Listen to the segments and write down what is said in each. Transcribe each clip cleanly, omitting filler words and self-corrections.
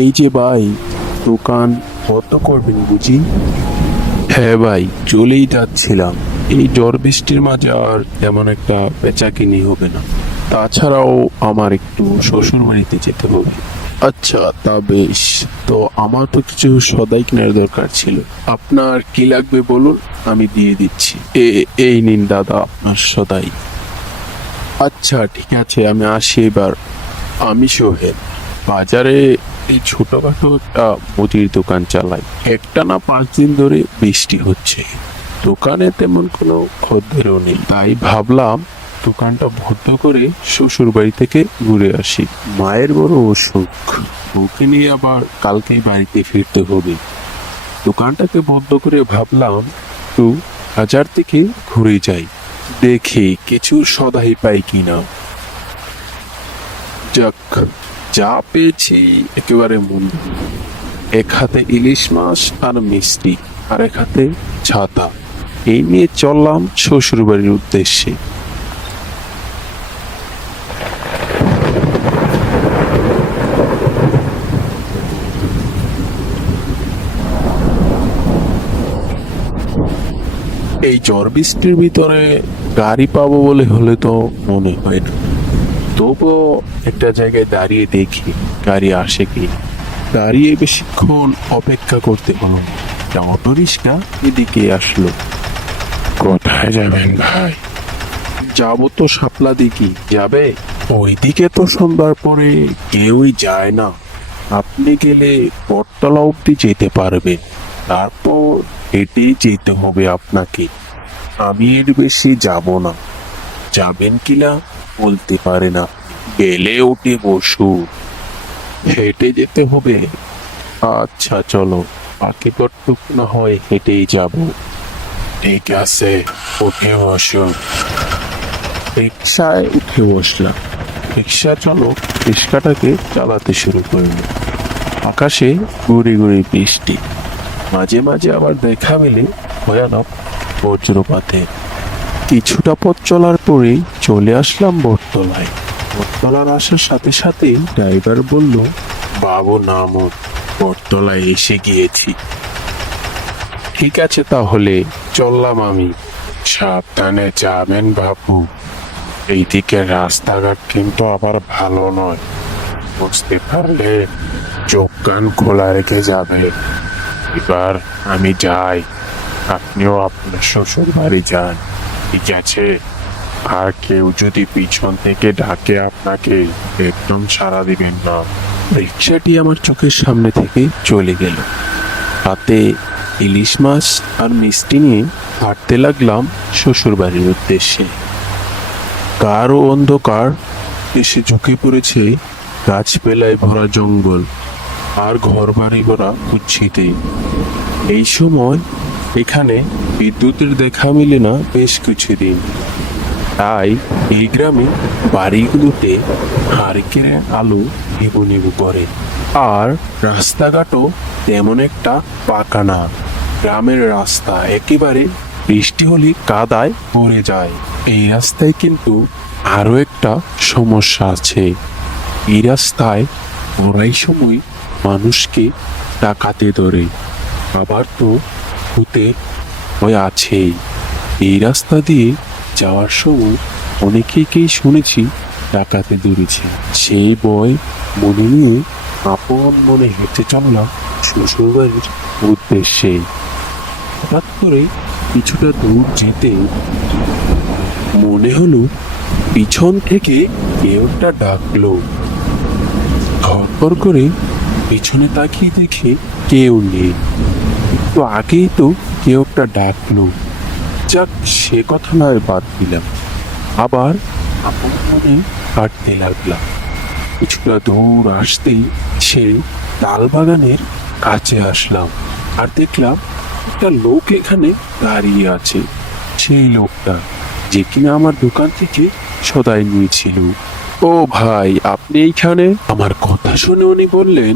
এই যে ভাই, দোকান কত করবেন বুঝি? হ্যাঁ ভাই, চলেই যাচ্ছিলাম। এই ঝড় বৃষ্টির মাঝে আর তেমন একটা বেচাকিনি হবে না। তাছাড়াও আমার একটু শ্বশুর বাড়িতে যেতে হবে। আচ্ছা, তা বেশ। তো আমার তো কিছু সদাই কেনার দরকার ছিল। আপনার কি লাগবে বলুন, আমি দিয়ে দিচ্ছি। এই নিন দাদা আপনার সদাই। আচ্ছা ঠিক আছে, আমি আসি এবার। আমি সোহেল, বাজারে এই ছোটখাটো একটা মুদির দোকান চালাই। একটানা 5 দিন ধরে বৃষ্টি হচ্ছে, দোকানে তেমন কোনো খদ্দেরও নেই। তাই ভাবলাম দোকানটা বন্ধ করে শ্বশুর বাড়ি থেকে ঘুরে আসি। মায়ের বড় অসুখ, বউকে নিয়ে আবার কালকেই বাড়িতে ফিরতে হবে। দোকানটাকে বন্ধ করে ভাবলাম একটু বাজার থেকে ঘুরে যাই, দেখি কিছু সদাই পাই কিনা। যাক, যা পেয়েছি একেবারে মন। এক হাতে ইলিশ মাছ আর মিষ্টি, আর এক হাতে ছাতা। এই নিয়ে চললাম শ্বশুর বাড়ির উদ্দেশ্যে। এই ঝড় বৃষ্টির ভিতরে গাড়ি পাবো বলে হলে তো মনে হয় না। তবুও একটা জায়গায় দাঁড়িয়ে দেখি গাড়ি আসে কি। দাঁড়িয়ে বেশিক্ষণ অপেক্ষা করতে হলো না। একটা অটো রিক্সা এদিকে আসলো। কোথায় যাবেন ভাই? যাবো তো শাপলা দিকে। যাবে? ওইদিকে তো সন্ধ্যার পরে কেউই যায় না। আপনি গেলে বটতলা অব্দি যেতে পারবেন, তারপর হেঁটেই যেতে হবে আপনাকে। আমি এর বেশি যাব না। যাবেন কিনা বলতে পারে না। গেলে উঠে বসু। হেঁটে যেতে হবে? আচ্ছা চলো, বাকি কতটুক না হয় হেঁটেই যাব। ঠিক আছে, উঠে বসো। রিক্সায় উঠে বসলাম। রিক্সা চালক রিক্সাটাকে চালাতে শুরু করলো। আকাশে গুড়ি গুড়ি বৃষ্টি, মাঝে মাঝে আবার দেখা মেলে ভয়ানক বজ্রপাতে। কিছুটা পথ চলার পরেই চলে আসলাম বটতলায়। বটতলার আসার সাথে সাথেই ড্রাইভার বলল, বাবু নামো, বটতলায় এসে গিয়েছি। ঠিক আছে তাহলে, চললাম আমি। সাবধানে যাবেন বাবু, এইদিকে রাস্তাঘাট কিন্তু আবার ভালো নয়, বুঝতে পারলে? চোখ কান খোলা রেখে যাবে। এবার আমি যাই, আপনিও আপনার শ্বশুর বাড়ি যান, ঠিক আছে? আর কেউ যদি পিছন থেকে ডাকে আপনাকে, একদম সাড়া দিবেন না। রিক্সাটি আমার চোখের সামনে থেকে চলে গেল। হাতে ইলিশ মাছ আর মিষ্টি নিয়ে হাঁটতে লাগলাম শ্বশুর বাড়ির উদ্দেশ্যে। গাঢ় অন্ধকার এসে ঝুঁকে পড়েছে গাছপালায় ভরা জঙ্গল আর ঘর বাড়ি ভরা কুচ্ছিতে। এই সময় এখানে বিদ্যুতের দেখা মেলে না বেশ কিছুদিন। তাই এই গ্রামে বাড়িগুলোতে হারিকেনের আলো নেবু নেবু করে। আর রাস্তাঘাটও তেমন একটা পাকা না। গ্রামের রাস্তা একেবারে বৃষ্টি হলে কাদায় ভরে যায়। এই রাস্তায় কিন্তু আরো একটা সমস্যা আছে। এই রাস্তায় প্রায় সময় মানুষকে ডাকাতে ধরে, আবার তো ভূতে ভয় আছেই। এই রাস্তা দিয়ে যাওয়ার সময় অনেকেই শুনেছি ডাকাতে ধরেছে। সেই ভয় মনে নিয়ে আপন মনে হেঁটে চললাম শ্বশুরবাড়ির উদ্দেশ্যে। হঠাৎ করে কিছুটা দূর যেতে মনে হলো পিছন থেকে কেউ একটা ডাকলো। ধরপর করে পিছনে তাকিয়ে দেখে কেউ নেই। তো আগেই তো কেউ একটা ডাকলো। যাক, সে কথা নয়, বাদ দিলাম। আবার আপন মনে হাঁটতে লাগলাম। কিছুটা দূর আসতেই সেই তাল বাগানের কাছে আসলাম, আর দেখলাম একটা লোক এখানে দাঁড়িয়ে আছে। সেই লোকটা যে কিনা আমার দোকান থেকে সদাই নিয়েছিল। ও ভাই, আপনি এইখানে? আমার কথা শুনে উনি বললেন,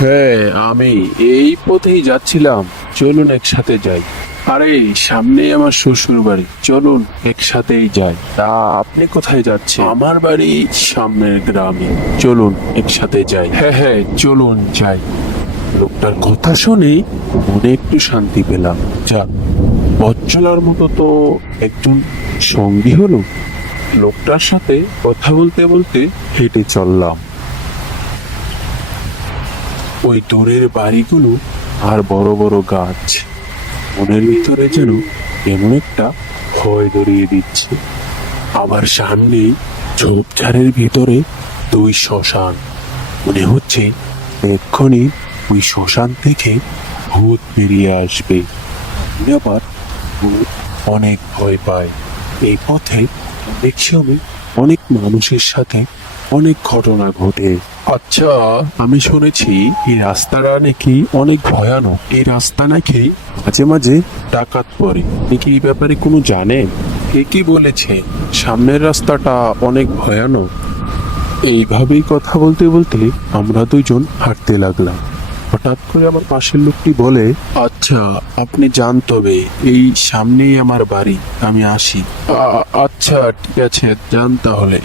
হ্যাঁ আমি এই পথেই যাচ্ছিলাম, চলুন একসাথে যাই। আরে সামনেই আমার শ্বশুর বাড়ি, চলুন একসাথেই যাই। তা আপনি কোথায় যাচ্ছেন? আমার বাড়ি সামনের গ্রামে, চলুন একসাথে যাই। হ্যাঁ হ্যাঁ চলুন যাই। লোকটার কথা শুনে মনে একটু শান্তি পেলাম। যাক, পথ চলার মতো তো একজন সঙ্গী হলো। লোকটার সাথে কথা বলতে বলতে হেঁটে চললাম। ওই দূরের বাড়িগুলো আর বড় বড় গাছ মনের ভিতরে যেন এমন একটা ভয় ধরিয়ে দিচ্ছে। আবার সামনে ঝোপঝাড়ের ভিতরে দুই শ্মশান, মনে হচ্ছে এক্ষুনি ওই শ্মশান থেকে ভূত বেরিয়ে আসবে। আমি আবার অনেক ভয় পাই। এই পথে অনেক সময় অনেক মানুষের সাথে অনেক ঘটনা ঘটে। আচ্ছা, আমি শুনেছি এই রাস্তাটা নাকি অনেক ভয়ানক। এই রাস্তা নাকি মাঝে মাঝে ডাকাত পড়ে। আপনি কি এই ব্যাপারে কোনো জানেন? কে কি বলেছে সামনের রাস্তাটা অনেক ভয়ানক? এইভাবেই কথা বলতে বলতে আমরা দুইজন হাঁটতে লাগলাম। হঠাৎ করে আমার পাশের লোকটি বলে, আচ্ছা আপনি যান, তবে এই সামনেই আমার বাড়ি, আমি আসি। আচ্ছা ঠিক আছে, যান তাহলে।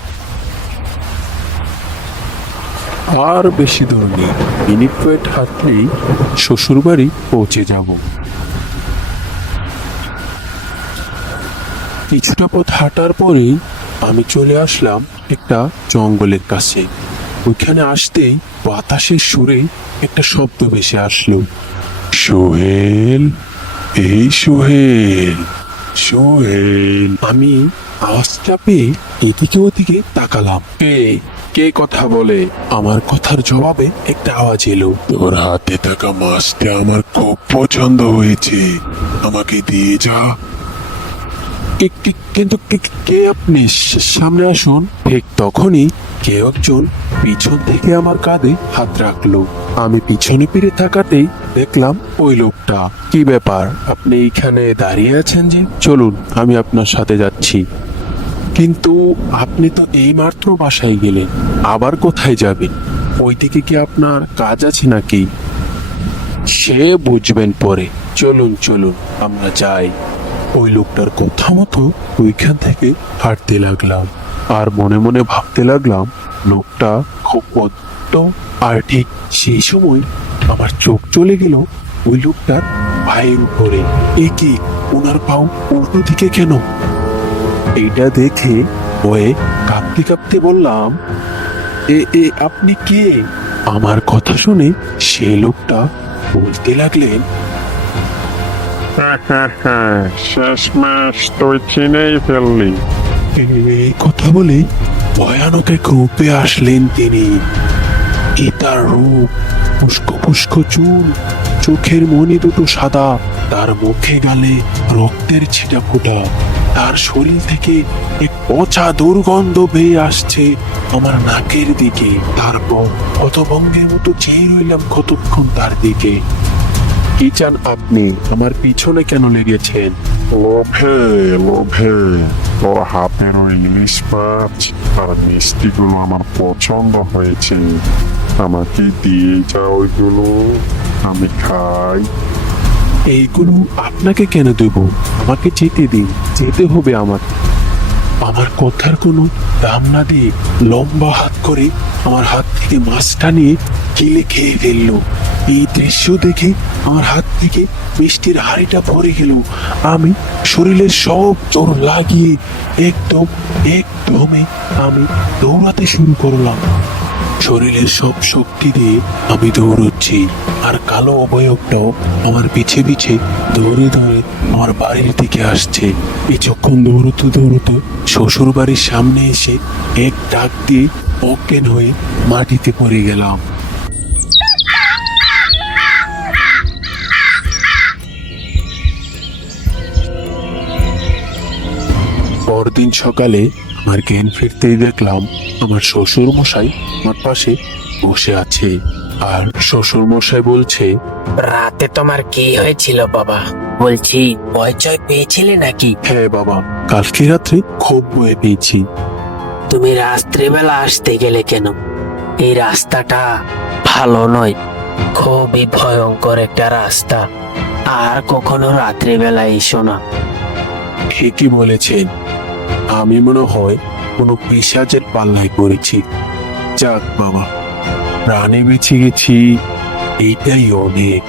আর বেশি দূর নেই, মিনিট কয়েক হাঁটলেই শ্বশুর বাড়ি পৌঁছে যাব। কিছুটা পথ হাঁটার পরেই আমি চলে আসলাম একটা জঙ্গলের কাছে। ওইখানে আসতেই বাতাসের সুরে একটা শব্দ ভেসে আসলো, সোহেল, এই সোহেল, সোহেল। আমি আওয়াজটা পেয়ে এদিকে ওদিকে তাকালাম। কে কথা বলে? আমার কথার জবাবে একটা আওয়াজ এলো, তোর হাতে থাকা মাছটা আমার খুব পছন্দ হয়েছে, আমাকে দিয়ে যা। কিন্তু কে আপনি? সামনে আসুন। ঠিক তখনই কেউ একজন পিছন থেকে আমার কাঁধে হাত রাখলো। আমি পিছনে ফিরে তাকাতেই দেখলাম ওই লোকটা। কি ব্যাপার, আপনি এইখানে দাঁড়িয়ে আছেন যে? চলুন আমি আপনার সাথে যাচ্ছি। কিন্তু আপনি তো এই মাত্র বাসায় গেলেন, আবার কোথায় যাবেন? ওইদিকে কি আপনার কাজ আছে নাকি? সে বুঝবেন পরে, চলুন চলুন আমরা যাই। ওই লোকটার কথা মতো ওইখান থেকে হাঁটতে লাগলাম আর মনে মনে ভাবতে লাগলাম লোকটা খুব অদ্ভুত। আর ঠিক সেই সময় আমার চোখ চলে গেল ওই লোকটার পায়ের উপরে। এ কি, ওনার পাও উল্টো দিকে কেন? এইটা দেখে ভয়ে কাঁপতে কাঁপতে বললাম, আপনি কে? আমার কথা শুনে সে লোকটা বলতে লাগলেন, শেষমেশ তুই চিনেই ফেললি। এই কথা বলে ভয়ানক এক রূপে আসলেন তিনি। কি তার রূপ! উস্কো পুস্কো চুল, চোখের মনি দুটো সাদা, তার মুখে গালে রক্তের ছিটা ফোটা। তার শরীর থেকে এক পচা দুর্গন্ধ বেয়ে আসছে আমার নাকের দিকে। তারপর হতভঙ্গের মতো চেয়ে রইলাম কতক্ষণ তার দিকে। কি চান আপনি? আমার পিছনে কেন লেগেছেন? লোভে লোভে তোর হাতের ওই ইলিশ মাছ আর মিষ্টিগুলো আমার পছন্দ হয়েছে, আমাকে দিয়ে যা ওইগুলো, আমি খাই। এইগুলো আপনাকে কেন দেব? আমাকে যেতে দিন, যেতে হবে আমাকে। আমার কথার কোনো দাম না দিয়ে লম্বা হাত করে আমার হাত থেকে মাছটা নিয়ে গিলে খেয়ে ফেললো। এই দৃশ্য দেখে আমার হাত থেকে মিষ্টির হাঁড়িটা ভরে গেল। আমি শরীরের সব জোর লাগিয়ে একদমে আমি দৌড়াতে শুরু করলাম। শরীরের সব শক্তি দিয়ে আমি দৌড়চ্ছি, আর কালো অবয়বটাও আমার পিছে পিছে দৌড়ে দৌড়ে আমার বাড়ির দিকে আসছে। যখন দৌড়তে দৌড়তে শ্বশুর বাড়ির সামনে এসে এক ডাক দিয়ে অজ্ঞান হয়ে মাটিতে পড়ে গেলাম। পরদিন সকালে আমার জ্ঞান ফিরতেই দেখলাম আমার শ্বশুর মশাই আমার পাশে বসে আছে। আর শ্বশুর মশাই বলছে, রাতে তোমার কি হয়েছিল বাবা? বলছি ভয় চয় পেয়েছিলে নাকি? হ্যাঁ বাবা, কালকে রাত্রে খুব ভয় পেয়েছি। তুমি রাত্রিবেলা আসতে গেলে কেন? এই রাস্তাটা ভালো নয়, খুবই ভয়ঙ্কর একটা রাস্তা। আর কখনো রাত্রিবেলা এসো না। ঠিকই বলেছেন, আমি মনে হয় কোনো পিশাচের পাল্লায় পড়েছি। যাক বাবা, প্রাণে বেঁচে গেছি, এইটাই অনেক।